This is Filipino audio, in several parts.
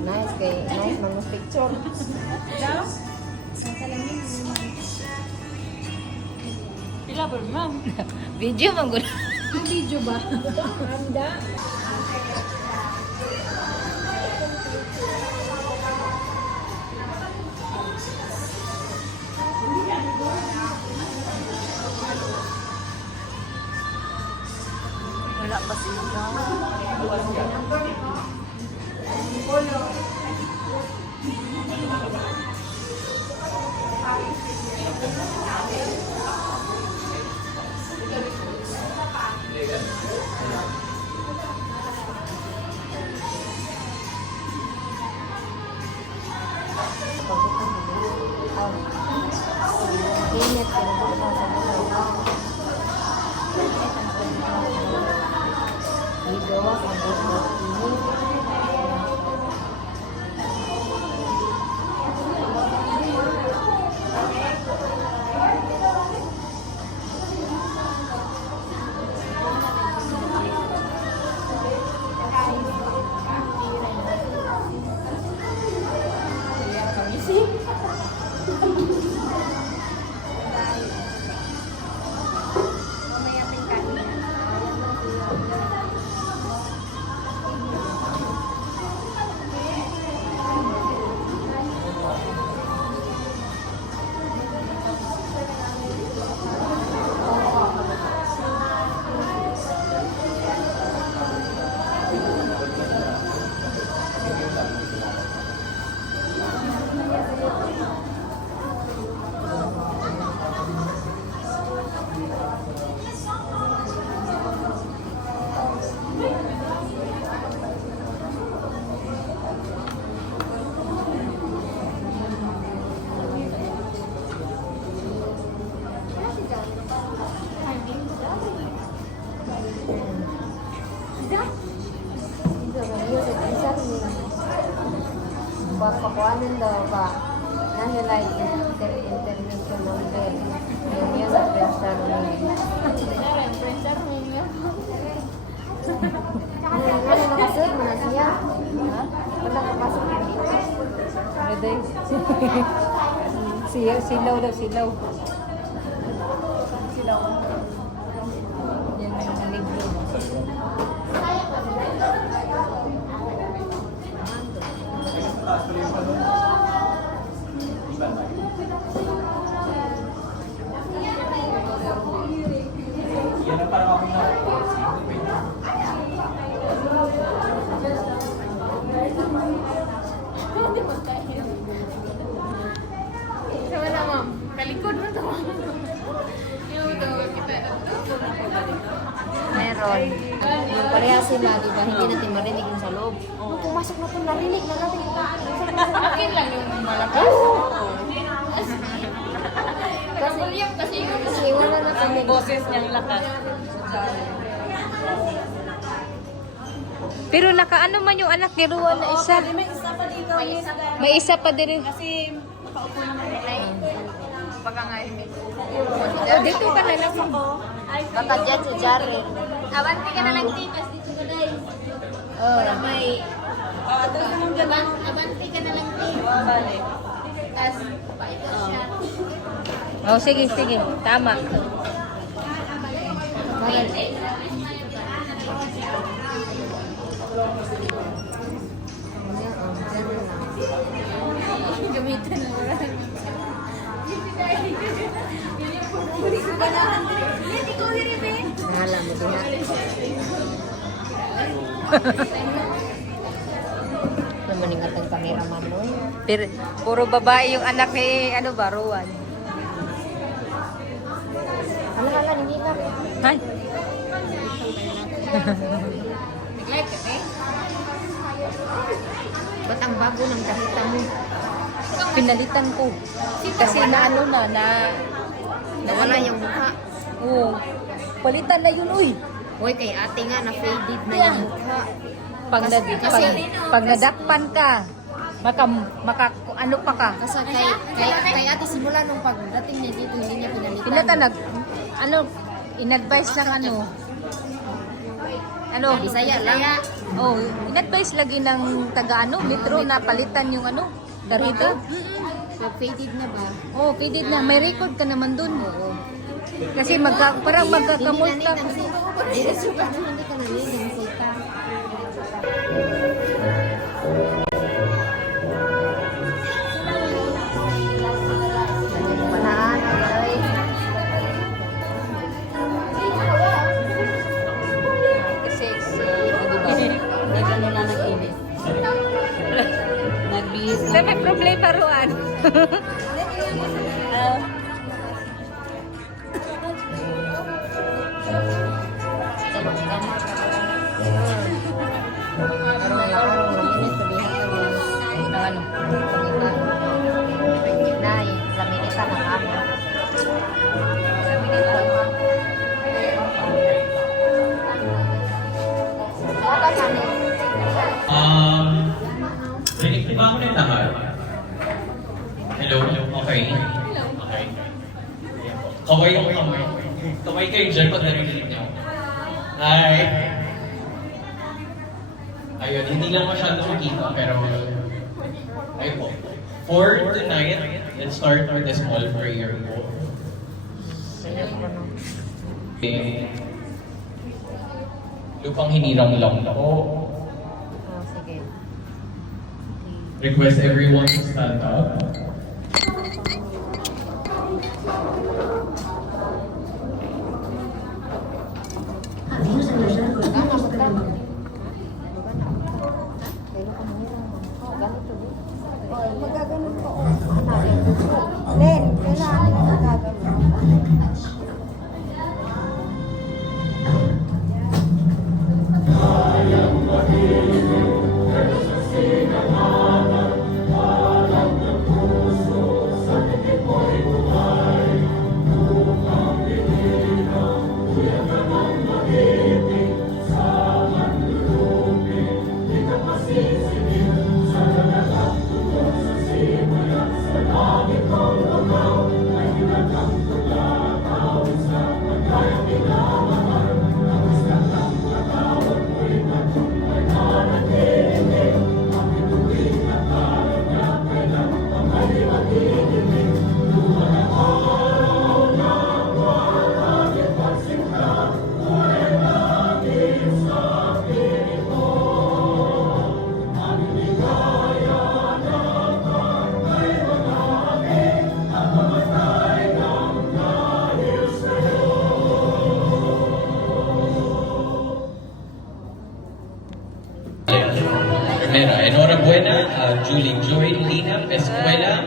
Nice kay nice mga picture. Daw? Ang salamin. Pila ba, ma'am? Video man gud. Ang video ba? Anda. Wala pa sila. Init pero wala sa buhay. Igawa ang buhay ini. Papakuanan daw ba? Nanilay international day. Yung yun ang prensar niya. Ano nakasud mo na siya? Ha? Wala kapasok na dito. Ano day? Silaw daw, silaw. Silaw. Yan ang libro. Yan ang parang ako na. Sama na, ma'am. Kalikod mo to. Yung daw, kita na to. Meron. Yung pareha sila, di ba? Hindi natin marinig yung sa loob. Nung pumasok na po, narinig na natin. Akin lang yung malakas. Kasi iwanan natin. ang boses niyang lakas. Pero nakaano man yung anak ni Ruan na isa. May isa pa dito. May isa pa din. Kasi makaupo naman ay pagkangahimik. Oh, dito ka na lang ako. Baka dyan si Jari. Abanti ka na lang titas dito ka dahil. Para may... Tapos naman gano'n. Abanti ka na lang titas. Balik. Tapos, paikot siya. Oh, sige, sige. Tama. Gamitan na mo lang. Hindi ko ganahan. Hindi ko hiripin. Alam mo din. Maningat ang cameraman mo. Pero, puro babae yung anak ni, ano ba, Ruan. Hala, hindi ka. Hay. Nag-live ka, eh? Ba't ang bago ng kahita mo? Pinalitan ko. Kasi na ano na nawala yung mukha. Oo. Palitan na yun, uy. Uy, kay ate nga, na-faded na yung mukha. Pag nadakpan ka, ano pa ka? Kasi kay ate simula nung pagdating niya dito, hindi niya pinalitan. Pinata in-advise ng ano. Ano? Bisaya lang. Oh, in-advise lagi ng taga metro na palitan yung tarjeta. So, faded na ba? Oh, faded na. May record ka naman dun. Oo. Kasi parang magkakamulta. Hindi ka nalilig. Sita. Manaan, ay. Kasi hindi ka nila nag-inis. Nagbihis Sa may problema ruan. Rinig ba ako ng lahat? Hello? Okay. Okay. Kaway yung kamay. Kaway kayo dyan pag narinig niyo. Hi! Ayun, hindi lang masyado makita, pero ayun po. For tonight, let's start with a small prayer po. Lupang hinirang lang po. Oh, sige. Request everyone to stand up. Magaganon ko. Len, kailangan mo magaganon. Mira, enhorabuena a Julie Joy Lina Pescuela.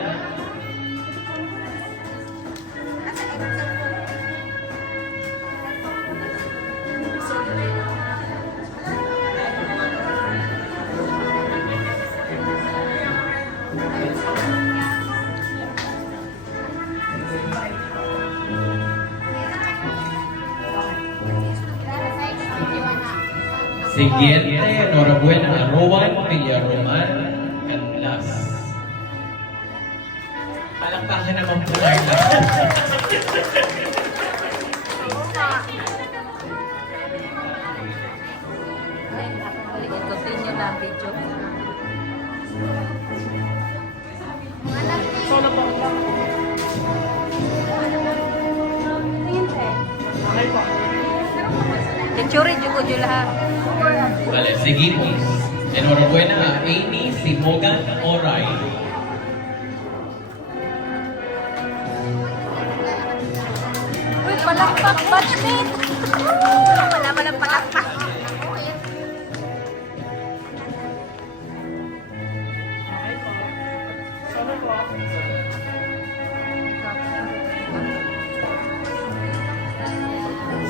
Siguiente, enhorabuena a Rowan Villaroman Canlas. Palakpakan naman po tayo lahat. Continue na ang video. Itsuri juga lahat. Vale, seguimos. Enhorabuena a Amy Simogan Oray. Uy, palakpak, batchmate! Wala palang palakpak.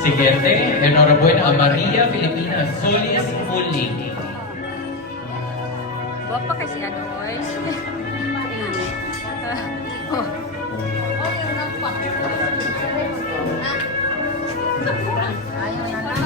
Siguiente, enhorabuena a Maria Filipina Solis Muli. Guwapa kasi boys. Oh. Ayaw na lang.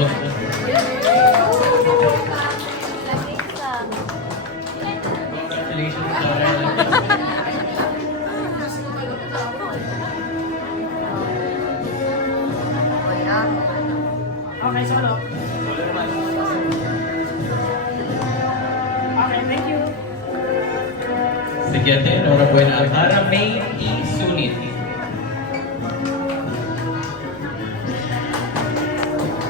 Umot. Congratulations, Laurel. Okay, so ano? Okay, thank you. Siguiente, enhorabuena para May E. Sunit.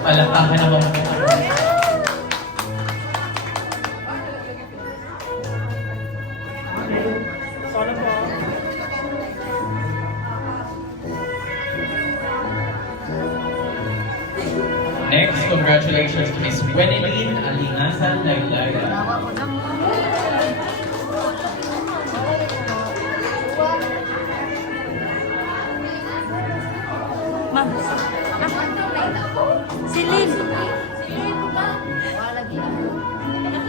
Palakpakan naman po. Okay, so ano po? Next, congratulations to Miss Gwendoline Alingasan Laylaya. Ma'am. Silin.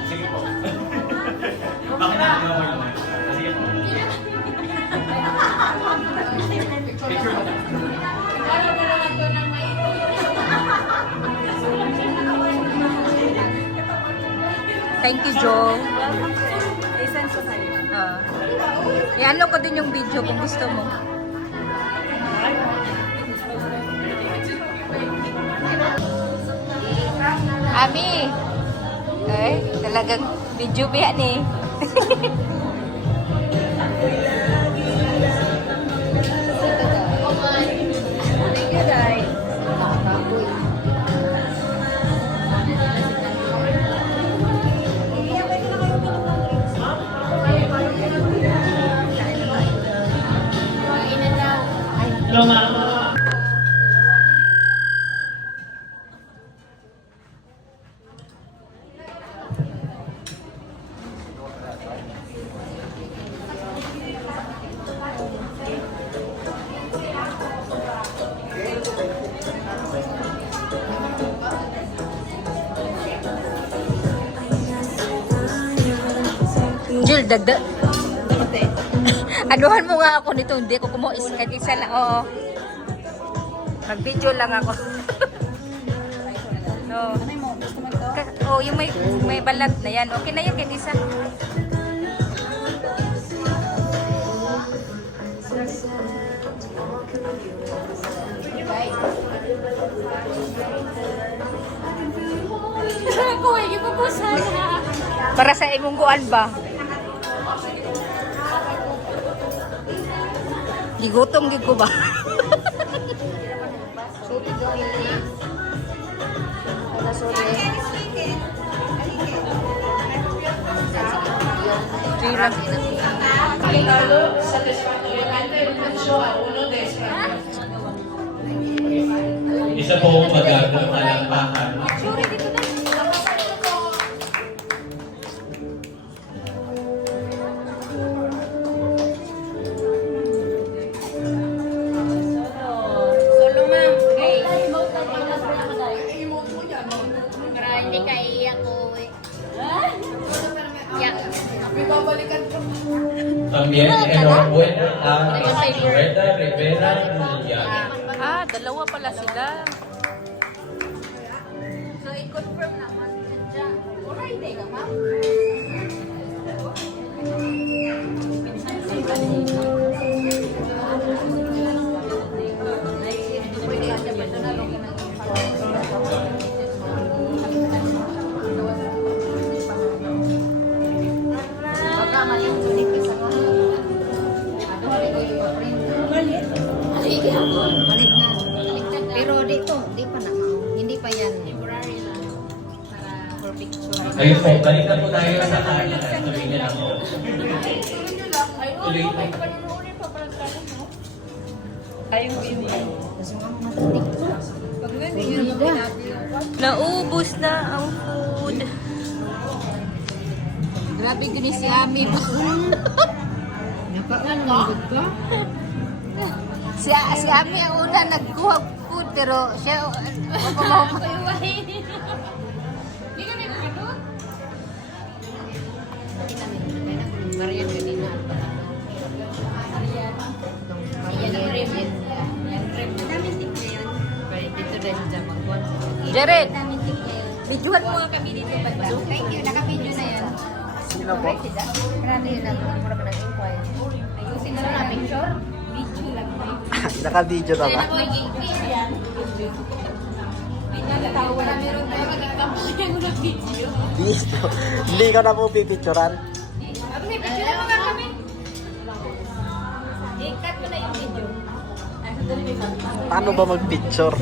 Sige po. Bakit nagawa mo naman? Sige po. Picture mo. Thank you, Joe. I-ano ko din yung video kung gusto mo. Ami! Ay, talagang video ba yan eh. Thank you, guys. Hello, ma'am. Jill, dagdag. Anuhan mo nga ako nito, hindi ko kumuha kahit isa lang. Oo. Mag-video lang ako. No. Oh, yung may balat na yan. Okay na yun kahit isa. Para sa imong kuan ba? Gigutom gid ko ba? Isa po magagawang palakpakan. Solo ma'am. Okay. Para hindi ka iiyak ko eh. Iyak. También enhorabuena a Miss Loretta Rivera Mulyani. Ah, dalawa pala sila. So, i-confirm naman. Wala hindi ka ma'am. Pero dito, di pa na. Hindi pa yan. Temporary lang. Para for picture. Ayun po, balik na po tayo sa kanan. Tuloy na lang po. Tuloy po. Naubos na ang food. Grabe gini si Ami. Si Ami ang una nagkuha food pero siya ako mo. Hindi ka nagkakadot? Marian kanina. Yan, rem. Yan, rem. Daming tip na yan. Dito dahil sa magkuhan. Jared, Videohan mo nga kami dito. Thank you, naka-video na yan. Sino po? Grabe yun lang. Mura pa nag-inquire. Ayusin na lang picture. Video lang. Naka-video na ba? Nagkatawa na meron tayo magkakampanya mo ng video. Dito. Hindi ko na po pipicturan. Abi, may picture mo nga kami. I-cut mo na yung video. Paano ba mag-picture?